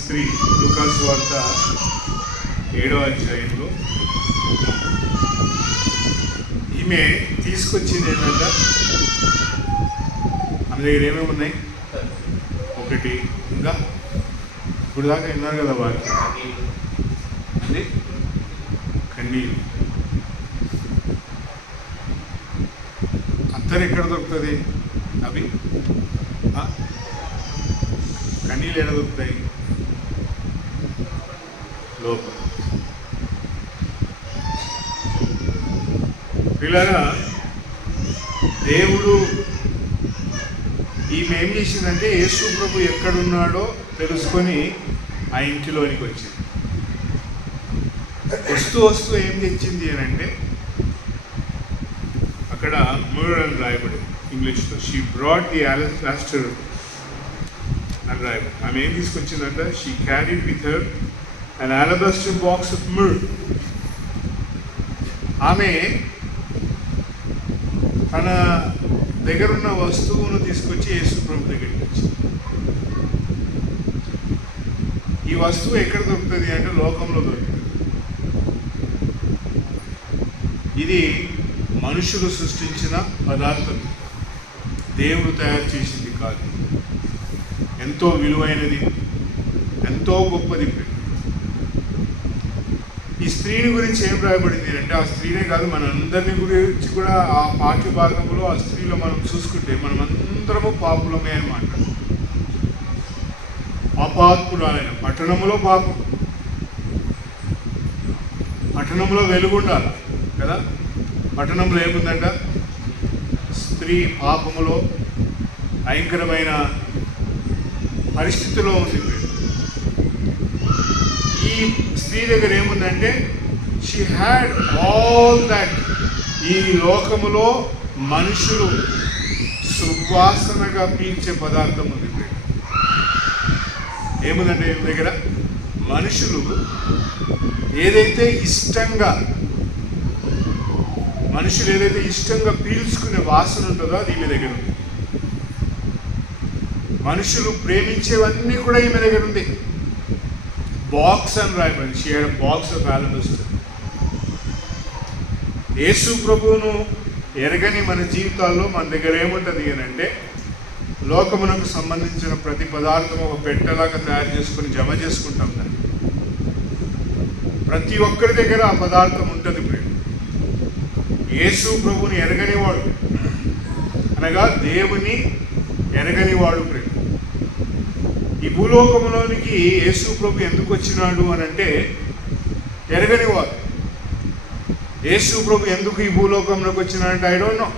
స్త్రీ లూకాసు వార్త 7వ అధ్యాయంలో ఈమె తీసుకొచ్చింది ఏంటంటే ఆమె దగ్గర ఏమేమి ఉన్నాయి? ఒకటి ఇంకా ఇప్పుడు దాకా విన్నారు కదా వాక్యం, అది కన్నీరు. అత్తరు ఎక్కడ దొరుకుతుంది? అవి కన్నీళ్ళు ఎక్కడ దొరుకుతాయి? లోపల. పిల్లగా దేవుడు ఈమె ఏం చేసిందంటే యేసు ప్రభు ఎక్కడున్నాడో తెలుసుకొని ఆ ఇంటిలోనికి వచ్చింది. వస్తూ ఏం తెచ్చింది అని అంటే అక్కడ మర్డ్ అని రాయబడి ఇంగ్లీష్లో షీ బ్రాట్ ది alabaster అని రాయబడి. ఆమె ఏం తీసుకొచ్చిందంట? She carried with her an alabaster box of myrrh. ఆమె తన దగ్గరున్న వస్తువును తీసుకొచ్చి యేసు ప్రభు దగ్గరికి వచ్చింది. ఈ వస్తువు ఎక్కడ దొరుకుతుంది అంటే లోకంలో దొరుకుతుంది. ఇది మనుషులు సృష్టించిన పదార్థం, దేవుడు తయారు చేసింది కాదు. ఎంతో విలువైనది, ఎంతో గొప్పది. ఈ స్త్రీని గురించి ఏం రాయబడింది అంటే ఆ స్త్రీనే కాదు, మన అందరిని గురించి కూడా ఆ పాఠ్య భాగంలో ఆ స్త్రీలో మనం చూసుకుంటే మనం అందరము పాపులమే అని మాట్లాడు. పాపాత్మురాలైన పట్టణంలో పాపం, పట్టణంలో వెలుగుండాలి కదా. పట్టణంలో ఏముందంట? స్త్రీ పాపములో భయంకరమైన పరిస్థితిలో ఉంది. ఈ స్త్రీ దగ్గర ఏముందంటే షీ హ్యాడ్ ఆల్ దట్. ఈ లోకములో మనుషులు సువాసనగా పీల్చే పదార్థం ఉంది. ఏముందంటే ఈమె దగ్గర మనుషులు ఏదైతే ఇష్టంగా పీల్చుకునే వాసన ఉంటుందో అది ఈమె దగ్గర ఉంది. మనుషులు ప్రేమించేవన్నీ కూడా ఈమె దగ్గర ఉంది. బాక్స్ అని రాయబడింది. She had box of alabaster. యేసు ప్రభువును ఎరగని మన జీవితాల్లో మన దగ్గర ఏముంటుంది అని అంటే లోకమునకు సంబంధించిన ప్రతి పదార్థం ఒక పెట్టెలాగా తయారు చేసుకుని జమ చేసుకుంటాం దాన్ని. ప్రతి ఒక్కరి దగ్గర ఆ పదార్థం ఉంటుంది. యేసు ప్రభువుని ఎరగనివాడు అనగా దేవుని ఎరగనివాడు. ఈ భూలోకంలోనికి యేసు ప్రభు ఎందుకు వచ్చినాడు అని అంటే ఎరగనివాడు. యేసు ప్రభు ఎందుకు ఈ భూలోకంలోకి వచ్చినాడంటే ఐ డోంట్ నో.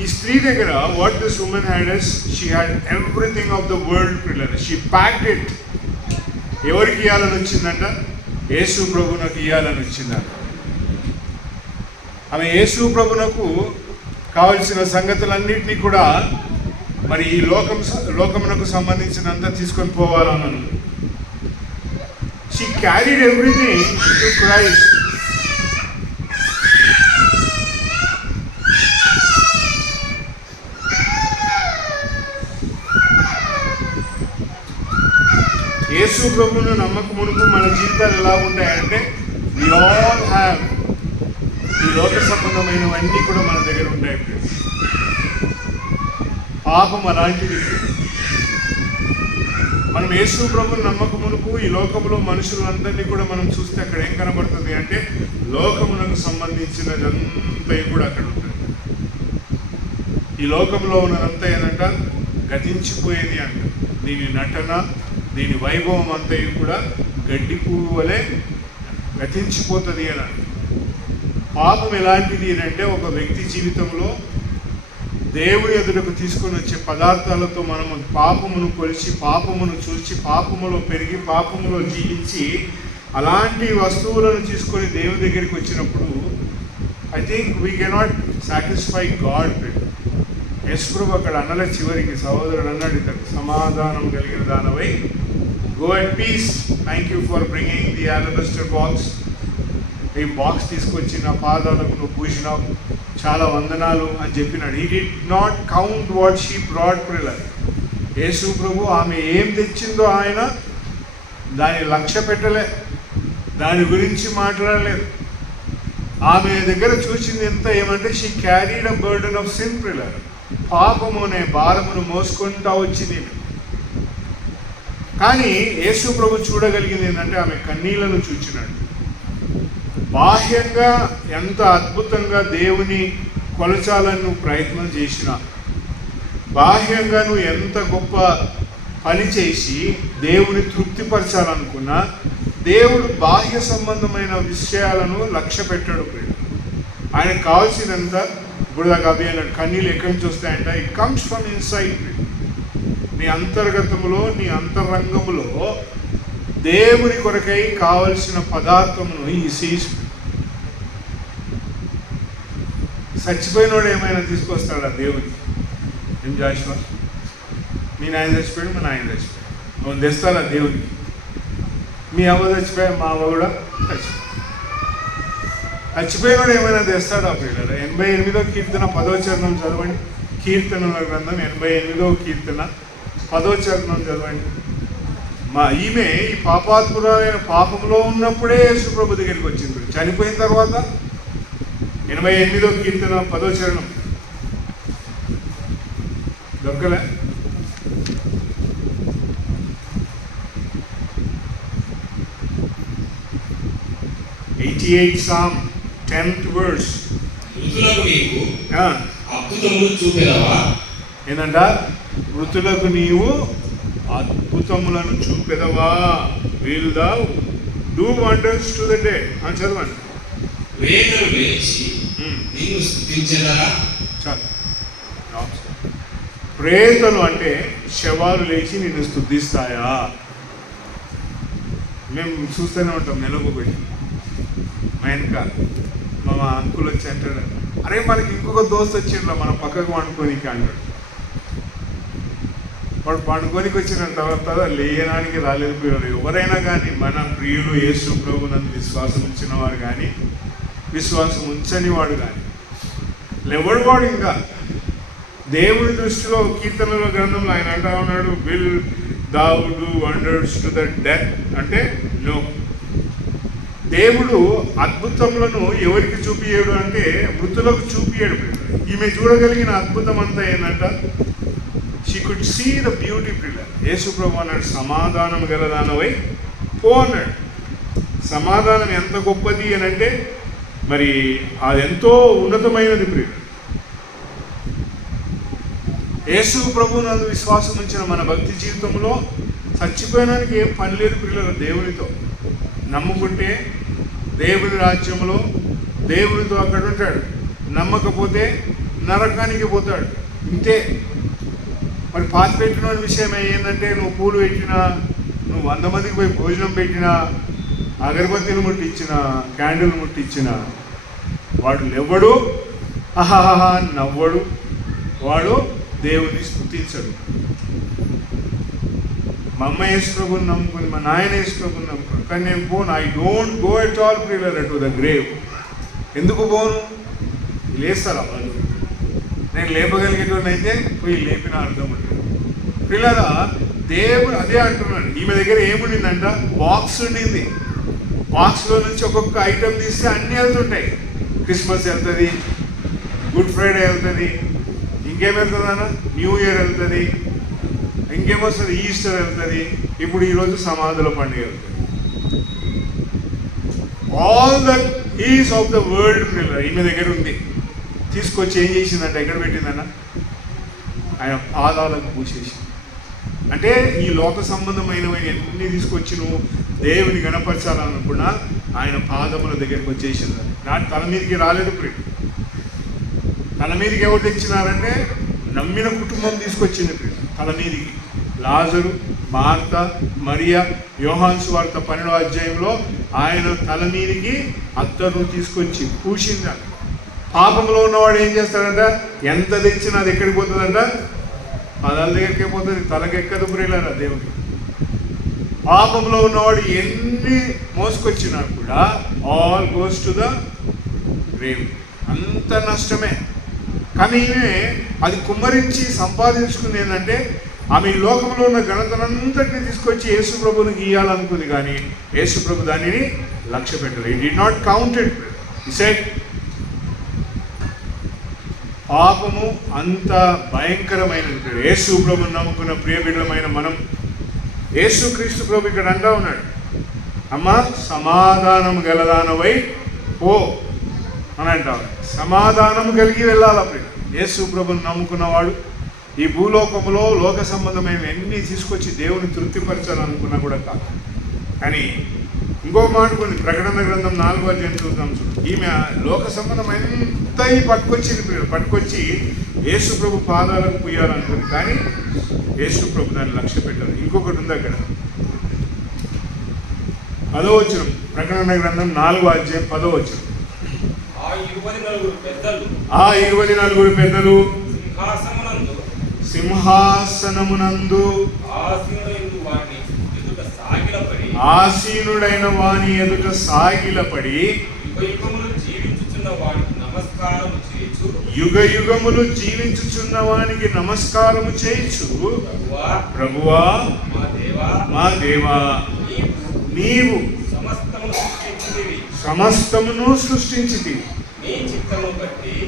ఈ స్త్రీ దగ్గర what this woman had is she had everything of the world pillar. She packed it. ఎవరికి ఇవ్వాలని వచ్చిందంట? యేసు ప్రభునకు ఇవ్వాలని వచ్చిందంట. ఆమె యేసు ప్రభునకు కావలసిన సంగతులన్నింటినీ కూడా మరి ఈ లోకమునకు సంబంధించినంత తీసుకొని పోవాలన్నాను. She carried everything to Christ. యేసు ప్రభువును నమ్మక మునుపు మన జీవితాలు ఎలా ఉంటాయంటే వి ఆల్ హ్యావ్ ఈ లోక సంబంధమైనవన్నీ కూడా మన దగ్గర ఉంటాయి. పాపం అలాంటిది. మనం యేసు ప్రభువును నమ్మక మునుపు ఈ లోకంలో మనుషులందరినీ కూడా మనం చూస్తే అక్కడ ఏం కనబడుతుంది అంటే లోకమునకు సంబంధించినదంతా కూడా అక్కడ ఉంటుంది. ఈ లోకంలో ఉన్నదంతా ఏంటంట గతించిపోయేది అంట. దీని నటన, దీని వైభవం అంతా కూడా గడ్డి పువ్వు వలె గతించిపోతుంది అని. పాపం ఎలాంటిది అంటే ఒక వ్యక్తి జీవితంలో దేవుని ఎదుటకు తీసుకొని వచ్చే పదార్థాలతో మనము పాపమును కొలిచి, పాపమును చూచి, పాపములో పెరిగి, పాపములో జీవించి అలాంటి వస్తువులను తీసుకొని దేవుని దగ్గరికి వచ్చినప్పుడు I think we cannot satisfy God. యేసు ప్రభు అక్కడ అన్నల చివరికి సహోదరుడు అన్నాడు, ఇతను సమాధానం కలిగిన దానవై go at peace, thank you for bringing the alabaster box. ఈ బాక్స్ తీసుకొచ్చి నా పాదాలకు నువ్వు పూసినావు, చాలా వందనాలు అని చెప్పినాడు. He did not count what she brought ప్రిల్లర్. యేసు ప్రభు ఆమె ఏం తెచ్చిందో ఆయన దాన్ని లక్ష్య పెట్టలే, దాని గురించి మాట్లాడలేదు. ఆమె దగ్గర చూసింది ఎంత ఏమంటే she carried a burden of sin ప్రిల్లర్, పాపము అనే భారమును మోసుకుంటా వచ్చింది. కానీ యేసు ప్రభు చూడగలిగింది ఏంటంటే ఆమె కన్నీళ్లను చూచినాడు. బాహ్యంగా ఎంత అద్భుతంగా దేవుని కొలచాలని నువ్వు ప్రయత్నం చేసినా, బాహ్యంగా నువ్వు ఎంత గొప్ప పని చేసి దేవుని తృప్తిపరచాలనుకున్నా, దేవుడు బాహ్య సంబంధమైన విషయాలను లక్ష్య పెట్టాడు. ఆయనకు కావాల్సినంత ఇప్పుడు దాకా అభి అన్నాడు, కన్నీళ్ళు ఎక్కడి నుంచి వస్తాయంట, ఇట్ కమ్స్ ఫ్రమ్ ఇన్సైడ్. నీ అంతర్గతములో, నీ అంతరంగములో దేవుని కొరకై కావలసిన పదార్థమును ఈ సీస్. చచ్చిపోయినోడు ఏమైనా తీసుకొస్తాడా దేవునికి? ఏం జాషువా, మీ నాయన చచ్చిపోయాడు, మా నాయన చచ్చిపోయాడు, నువ్వు తెస్తాడా దేవునికి? మీ అవ్వ చచ్చిపోయా, మా అవ్వ కూడా చచ్చిపోయినోడు ఏమైనా తెస్తాడా పిల్లలు? 88వ కీర్తన 10వ చరణం చదవండి. కీర్తనల గ్రంథం 88వ కీర్తన 10వ చరణం చదవండి. ఈమె ఈ పాపాత్మురాలైన పాపంలో ఉన్నప్పుడే యేసు ప్రభు దగ్గరికి వచ్చింది. చనిపోయిన తర్వాత 88వ కీర్తన 10వ చరణం దొరకలే. Psalm 10th verse. ఏంటంట? మృతులకు నీవు అద్భుతములను చూపెదవా, will thou do wonders to the dead. చదవండి. ప్రేతలు అంటే శవాలు లేచి నిన్ను స్తుతిస్తాయా? మేము చూస్తూనే ఉంటాం నెలకొకటి. మా వెనక మా అంకుల్ వచ్చి అంటాడు, అరే మనకి ఇంకొక దోస్త్ వచ్చిండ్రా మన పక్కకు పండుకోనికి అంటాడు. వాడు పండుకోనికి వచ్చిన తర్వాత లేయడానికి రాలేదు ప్రియులు. ఎవరైనా కానీ మన ప్రియులు యేసు ప్రభునందు విశ్వాసం ఉంచిన వాడు కానీ, విశ్వాసం ఉంచని వాడు కానీ లేవడు వాడు. ఇంకా దేవుడి దృష్టిలో కీర్తనల గ్రంథంలో ఆయన అంటా ఉన్నాడు, will thou do wonders to the dead అంటే నో. దేవుడు అద్భుతములను ఎవరికి చూపియడు అంటే మృతులకు చూపియడు. ఈమె చూడగలిగిన అద్భుతం అంతా ఏంటంట, she could see the beauty ప్రిల్లర్. యేసు ప్రభు అన్నాడు, సమాధానం గలదానవై పో అన్నాడు. సమాధానం ఎంత గొప్పది అని అంటే మరి అది ఎంతో ఉన్నతమైనది ప్రిల్లర్. యేసు ప్రభు నందు విశ్వాసం ఉంచిన మన భక్తి జీవితంలో చచ్చిపోయడానికి ఏం పని లేదు ప్రిల్లర్. దేవునితో నమ్ముకుంటే దేవుని రాజ్యంలో దేవునితో అక్కడ ఉంటాడు, నమ్మకపోతే నరకానికి పోతాడు. ఇంతే. మరి పాతి పెట్టిన విషయం ఏంటంటే, నువ్వు పూలు పెట్టినా, నువ్వు 100 మందికి పోయి భోజనం పెట్టినా, అగరబత్తిని ముట్టించిన, క్యాండిల్ ముట్టించిన వాడు లేవడు, అహహహ నవ్వడు, వాడు దేవుని స్తుతించడు. మా అమ్మ యేసు ప్రభుని నమ్ముకుని, మా నాయన యేసు ప్రభుని నమ్ముకుని, కానీ నేను పోను. I don't go at all ప్రిల్లర్ టు ద గ్రేవ్. ఎందుకు పోను? లేస్తారా వాళ్ళు? నేను లేపగలిగేటువంటి అయితే పోయి లేపిన అర్థం ఉంటుంది ప్రిల్లరా. దేవుడు అదే అంటున్నాడు. ఈమె దగ్గర ఏముండిందంట, బాక్స్ ఉండింది. బాక్స్లో నుంచి ఒక్కొక్క ఐటెం తీస్తే అన్నీ వెళ్తుంటాయి. క్రిస్మస్ వెళ్తుంది, గుడ్ ఫ్రైడే వెళ్తుంది, ఇంకేం వెళ్తుంది అన్న, న్యూ ఇయర్ వెళ్తుంది, ఇంకేమొస్తుంది, ఈస్టర్ వెళ్తుంది, ఇప్పుడు ఈరోజు సమాధుల పండుగ వెళ్తుంది. All that is of the world ప్రిల్లర్ ఈమె దగ్గర ఉంది. తీసుకొచ్చి ఏం చేసిందంటే, ఎక్కడ పెట్టిందన్న, ఆయన పాదాలకు పూసేసి. అంటే ఈ లోక సంబంధమైనవి అన్నీ తీసుకొచ్చి నువ్వు దేవుని గణపరచాలనుకున్నా ఆయన పాదముల దగ్గరికి వచ్చేసింది. నాటి తల మీదకి రాలేదు ప్రియుడు. తల మీదకి ఎవరు తెచ్చినారంటే నమ్మిన కుటుంబం తీసుకొచ్చింది ప్రియుడు తల మీదికి. లాజరు, మార్త, మరియా, యోహాను సువార్త 12వ అధ్యాయంలో ఆయన తల మీదికి అత్తరు తీసుకొచ్చి పూసింది. పాపంలో ఉన్నవాడు ఏం చేస్తాడంట, ఎంత తెచ్చినా అది ఎక్కడికి పోతుందంట, పాదాల దగ్గరికే పోతుంది, తలకెక్కదు ప్రియులారా దేవుడికి. పాపంలో ఉన్నవాడు ఎన్ని మోసుకొచ్చినా కూడా all goes to the grave, అంత నష్టమే. కానీ ఈమె అది కుమ్మరించి సంపాదించుకుంది ఏంటంటే ఆమె ఈ లోకంలో ఉన్న ఘనతనంతటిని తీసుకొచ్చి యేసు ప్రభుని గీయాలనుకుంది, కానీ యేసు ప్రభు దానిని లక్ష్య పెట్టలేదు. It did not counted. He said పాపము అంత భయంకరమైనది. యేసు ప్రభుని నమ్ముకున్న ప్రియబిడ్డలమైన మనం, యేసు క్రీస్తు ప్రభు ఇక్కడ అంటా ఉన్నాడు, అమ్మా సమాధానం గలదానవై పో అని అంటాడు. సమాధానం కలిగి వెళ్ళాలి. అప్పుడు యేసు ప్రభుని నమ్ముకున్నవాడు ఈ భూలోకంలో లోక సంబంధమైన ఎన్ని తీసుకొచ్చి దేవుని తృప్తిపరచాలనుకున్నా కూడా కాదు. కానీ ఇంకో మాట కొన్ని ప్రకటన గ్రంథం 4వ అధ్యాయం చూద్దాం. ఈమె లోక సంబంధమైన పట్టుకొచ్చి యేసు ప్రభు పాదాలకు పుయ్యాలనుకుంది, కానీ యేసు ప్రభు దాన్ని లక్ష్య పెట్టారు. ఇంకొకటి ఉంది అక్కడ 10వ వచనం, ప్రకటన గ్రంథం 4వ అధ్యాయం 10వ వచనం. ఆ 24 పెద్దలు సింహాసనమునందు ఆసీనుడైన వాని ఎదుట సాగిలపడి యుగ యుగములు జీవించుచున్న వానికి నమస్కారము చేయుచు, ప్రభువా మా దేవా, నీవు సమస్తమును సృష్టించితివి,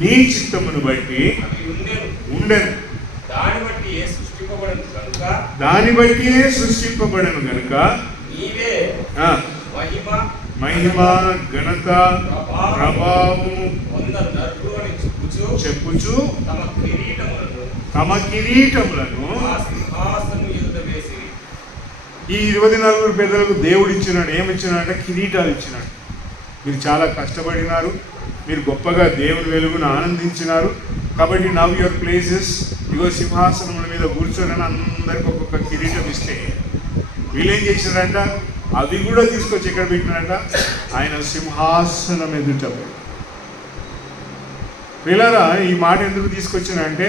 నీ చిత్తమును బట్టి ఉండెను, దాని బట్టి సృష్టింపబడను గనుక మహిమ ఘనత ప్రభావము చెప్పుచు తమ కిరీటములను ఈ 24 పెద్దలకు దేవుడు ఇచ్చినాడు. ఏమిచ్చినాడంటే కిరీటాలు ఇచ్చినాడు. మీరు చాలా కష్టపడినారు, మీరు గొప్పగా దేవుని వెలుగును ఆనందించినారు, కాబట్టి నవ్ యువర్ ప్లేసెస్, ఇగో సింహాసనముల మీద కూర్చోనని అందరికి ఒక్కొక్క కిరీటం ఇస్తే వీళ్ళేం చేశారంట, అవి కూడా తీసుకొచ్చి ఎక్కడ పెట్టినారంట, ఆయన సింహాసనం ఎదుట. పిల్లరా, ఈ మాట ఎందుకు తీసుకొచ్చానంటే,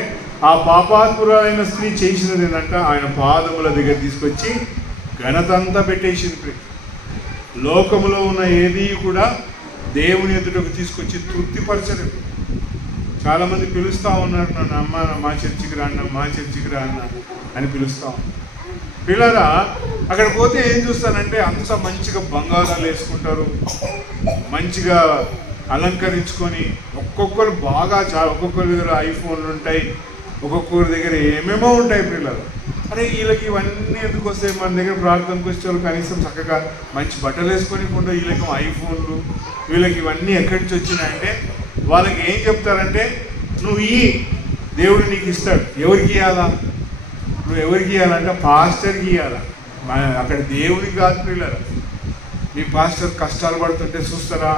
ఆ పాపాత్మురాలైన స్త్రీ చేసినది ఏంటంట, ఆయన పాదముల దగ్గర తీసుకొచ్చి ఘనత అంతా పెట్టేసింది. లోకములో ఉన్న ఏది కూడా దేవుని ఎదుటకు తీసుకొచ్చి తృప్తిపరచలేదు. చాలామంది పిలుస్తూ ఉన్నారు, నన్ను అమ్మ మా చర్చికి రాన్న, మా చర్చికి రాన్న అని పిలుస్తూ ఉన్నారు. పిల్లరా, అక్కడ పోతే ఏం చూస్తానంటే అంత మంచిగా బంగారాలు వేసుకుంటారు, మంచిగా అలంకరించుకొని, ఒక్కొక్కరు బాగా ఒక్కొక్కరి దగ్గర ఐఫోన్లు ఉంటాయి, ఒక్కొక్కరి దగ్గర ఏమేమో ఉంటాయి. పిల్లలు, అరే వీళ్ళకి ఇవన్నీ ఎందుకు వస్తాయి, మన దగ్గర ప్రార్థనకు వచ్చే వాళ్ళు కనీసం చక్కగా మంచి బట్టలు వేసుకొని కొంటే వీళ్ళకి ఐఫోన్లు, వీళ్ళకి ఇవన్నీ ఎక్కడి నుంచి వచ్చినాయంటే, వాళ్ళకి ఏం చెప్తారంటే, నువ్వు ఈ దేవుడు నీకు ఇస్తాడు. ఎవరికి ఇవ్వాలా? నువ్వు ఎవరికి ఇవ్వాలంటే పాస్టర్కి ఇవ్వాలా. అక్కడ దేవుడికి కాదు. పిల్లలు, మీ పాస్టర్ కష్టాలు పడుతుంటే చూస్తారా?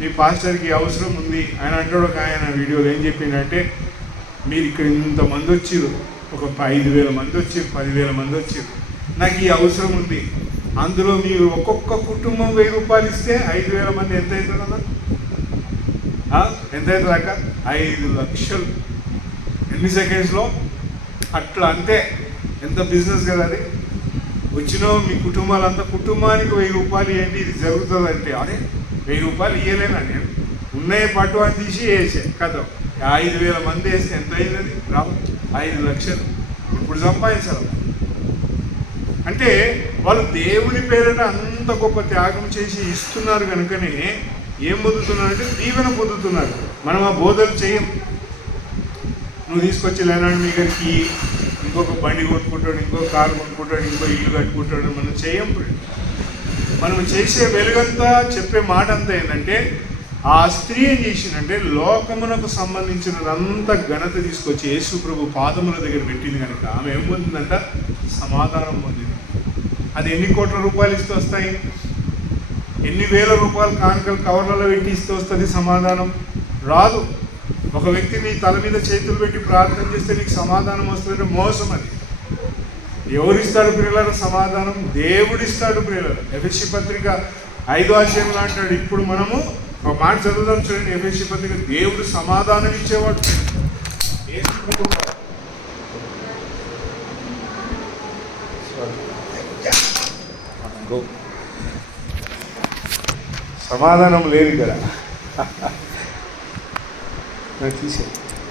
మీ పాస్టర్కి అవసరం ఉంది. ఆయన అంటాడు, ఒక ఆయన వీడియోలో ఏం చెప్పిందంటే, మీరు ఇక్కడ ఇంతమంది వచ్చారు, ఒక 5,000 మంది వచ్చారు, 10,000 మంది వచ్చారు, నాకు ఈ అవసరం ఉంది, అందులో మీరు ఒక్కొక్క కుటుంబం 1000 రూపాయలు ఇస్తే 5,000 మంది ఎంత అవుతుందన్నా? ఎంత అవుతుంది అక్క? 5 లక్షలు. ఎన్ని సెకండ్స్లో? అట్లా. అంతే. ఎంత బిజినెస్ కదా అది. వచ్చిన మీ కుటుంబాలంతా, కుటుంబానికి 1000 రూపాయలు ఏంటి ఇది జరుగుతుందంటే, అరే 1000 రూపాయలు ఇవ్వలేనా నేను, ఉన్నాయి పట్టు అని తీసి వేసే కథ. 5,000 మంది వేస్తే ఎంత అయింది? రావు 5 లక్షలు. ఇప్పుడు సంపాదించాలి. అంటే వాళ్ళు దేవుని పేరిట అంత గొప్ప త్యాగం చేసి ఇస్తున్నారు కనుకనే ఏం పొందుతున్నారంటే దీవెన పొందుతున్నారు. మనం ఆ బోధలు చేయం. నువ్వు తీసుకొచ్చి లేనాడు మీ గారికి ఇంకొక బండి కొనుక్కుంటాడు, ఇంకో కారు కొనుక్కుంటాడు, ఇంకో ఇల్లు కట్టుకుంటాడు, మనం చేయం. మనం చేసే వెలుగంతా, చెప్పే మాట అంతా ఏంటంటే, ఆ స్త్రీ ఏం చేసిందంటే లోకమునకు సంబంధించినదంతా ఘనత తీసుకొచ్చి యేసు ప్రభు పాదముల దగ్గర పెట్టింది కనుక ఆమె ఏం పొందిందంట? సమాధానం పొందింది. అది ఎన్ని కోట్ల రూపాయలు ఇస్తూ వస్తాయి, ఎన్ని వేల రూపాయలు కానుకలు కవర్లలో పెట్టి ఇస్తూ వస్తుంది సమాధానం? రాదు. ఒక వ్యక్తి నీ తల మీద చేతులు పెట్టి ప్రార్థన చేస్తే నీకు సమాధానం వస్తుందంటే మోసం. అది ఎవరిస్తాడు ప్రియులారా సమాధానం? దేవుడిస్తాడు ప్రియులారా. ఎఫెసీ పత్రిక 5వ అధ్యాయంలో అంటాడు. ఇప్పుడు మనము ఒక మాట చదువుదాం చూడండి. ఎఫెసీ పత్రిక, దేవుడు సమాధానం ఇచ్చేవాడు. సమాధానం లేదు కదా. తీసే